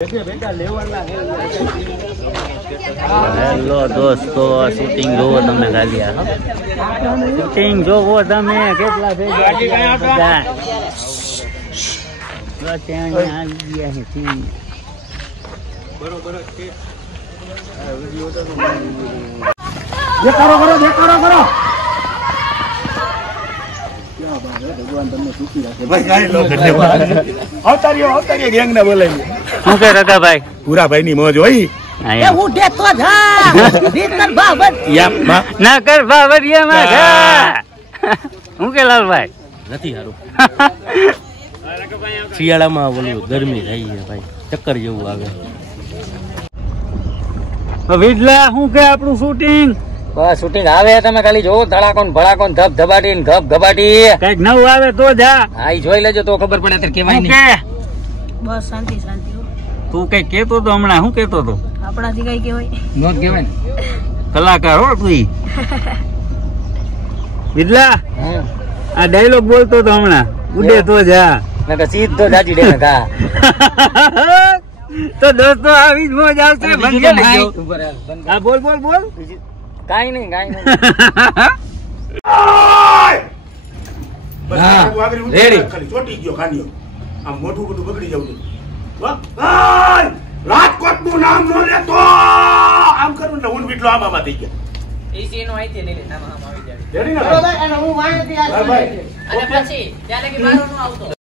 Hello દોસ્તો, shooting જોવો તમે ખાલી શૂટિંગ જોવો તમે કેટલા થઈ ગયા પૂરા ભાઈ ની મોજ હોય ના કર હું કે લાલભાઈ નથી સારું શિયાળામાં બોલું ગરમી થઈ છે ભાઈ, ચક્કર જેવું આવે. વિડલા શું કે આપણું શૂટિંગ શૂટિંગ આવે તમે ખાલી જોવો, ધડાકો ને ભડાકો ને ધબ ધબાટી ને ઘપ ઘબાટી કઈક નવું આવે તો જા. હા ઈ જોઈ લેજો તો ખબર પડે. અત્યારે કેવાય નહીં. બસ શાંતિ શાંતિ. તું કઈ કેતો તો હમણાં? શું કેતો તો? આપણાથી કઈ કહેવાય નો કહેવાય ને, કલાકાર હો તું. વિડલા આ ડાયલોગ બોલતો તો હમણાં, ઉડે તો જા નકર સીધો જાજી દે ને કા. તો દોસ્તો આવી જ મોજ આવશે. હા બોલ બોલ બોલ. કાઈ નહીં કાઈ નહીં. રેડી ચોટી ગયો ખાનીઓ. આમ મોઢું બધું બગડી જવું. રાજકોટ નું નામ નો લેતો. આમ કરું ને હું બીટલો આમાં થઈ ગયા. ઈસી નો આઈતી લઈ લે નામ આમ આવી જાય. રેડી ને બરોબર. અને હું વાંચી ભાઈ અને પછી ત્યારે કે મારો નો આવતો.